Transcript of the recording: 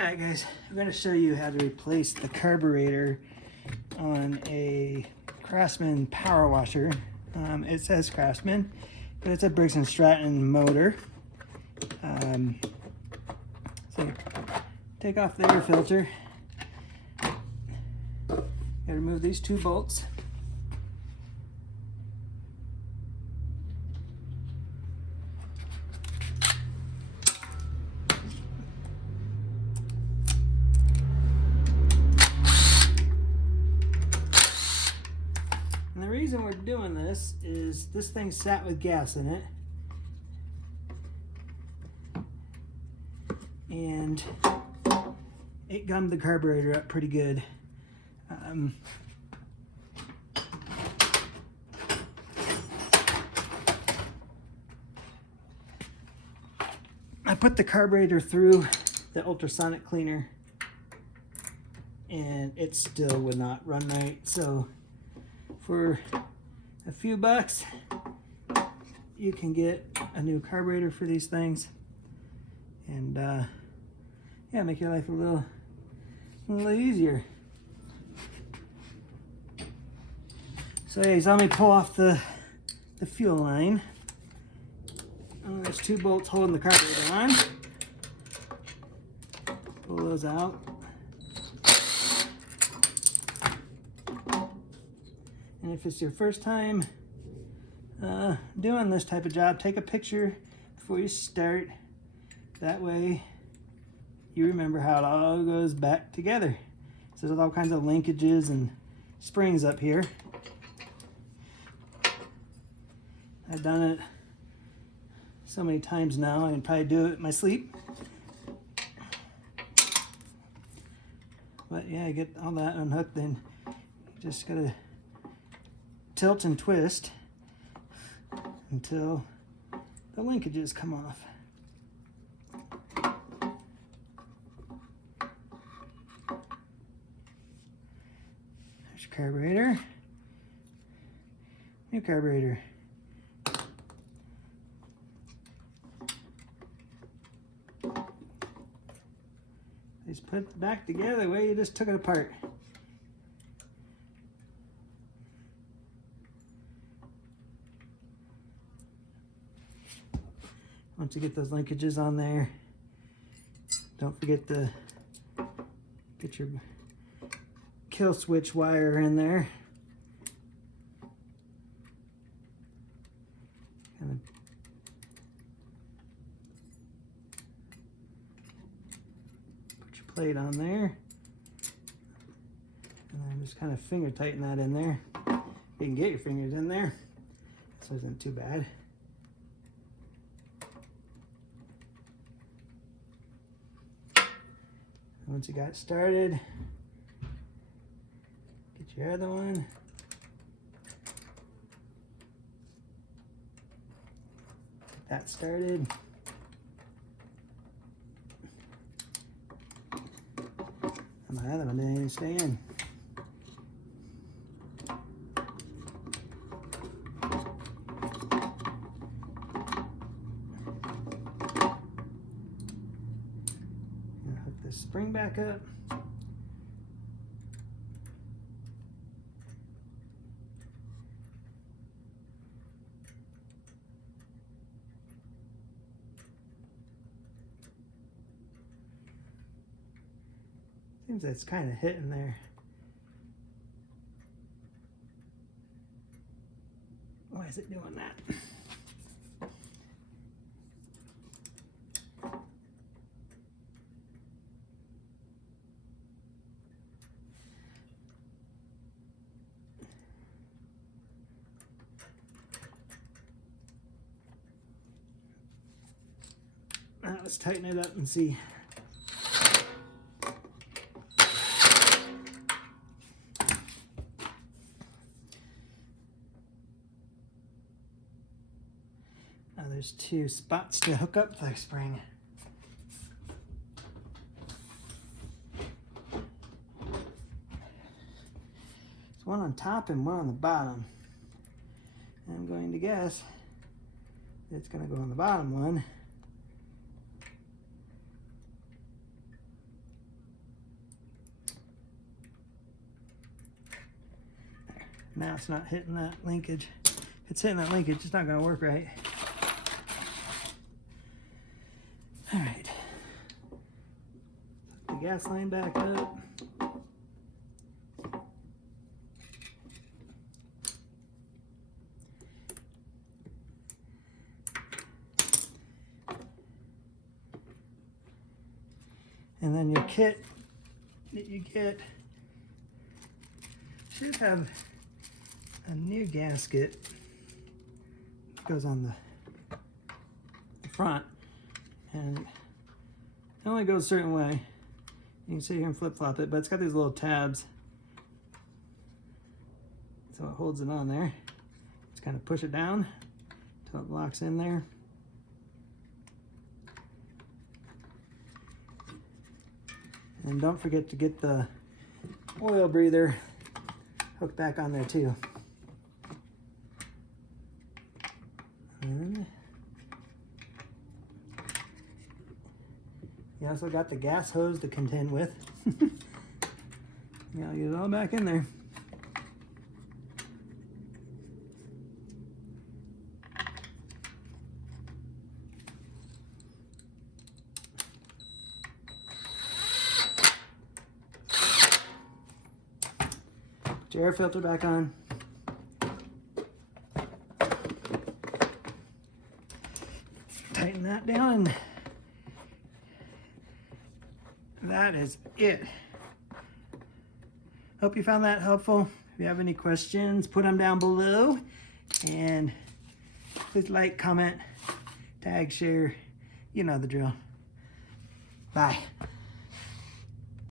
Alright guys, I'm going to show you how to replace the carburetor on a Craftsman power washer. It says Craftsman, but it's a Briggs & Stratton motor. So take off the air filter. Gotta remove these two bolts. And the reason we're doing this is this thing sat with gas in it, and it gummed the carburetor up pretty good. I put the carburetor through the ultrasonic cleaner and it still would not run right. So for a few bucks, you can get a new carburetor for these things, and yeah, make your life a little easier. So yeah, let me pull off the fuel line. Oh, there's two bolts holding the carburetor on. Pull those out. And if it's your first time doing this type of job, take a picture before you start. That way you remember how it all goes back together. So there's all kinds of linkages and springs up here. I've done it so many times now, I can probably do it in my sleep. But yeah, get all that unhooked, then you just gotta tilt and twist until the linkages come off. There's your carburetor. New carburetor. Just put it back together the way you just took it apart. Once you get those linkages on there, don't forget to get your kill switch wire in there. Kind of put your plate on there, and then just kind of finger tighten that in there. You can get your fingers in there, so it isn't too bad. Once you got it started, get your other one. Get that started. And my other one didn't even stay in. Hook this spring back up. Seems that's kind of hitting there. Why is it doing that? Let's tighten it up and see. Now there's two spots to hook up the spring. There's one on top and one on the bottom. And I'm going to guess it's going to go on the bottom one. Now it's not hitting that linkage. If it's hitting that linkage, it's not going to work right. All right. Put the gas line back up. And then your kit that you get should have a new gasket that goes on the front, and it only goes a certain way. You can sit here and flip-flop it, but it's got these little tabs, so it holds it on there. Just kind of push it down until it locks in there. And don't forget to get the oil breather hooked back on there too. And you also got the gas hose to contend with. Yeah, get it all back in there. Put your air filter back on. Tighten that down. That is it. Hope you found that helpful. If you have any questions, put them down below. And please like, comment, tag, share. You know the drill. Bye.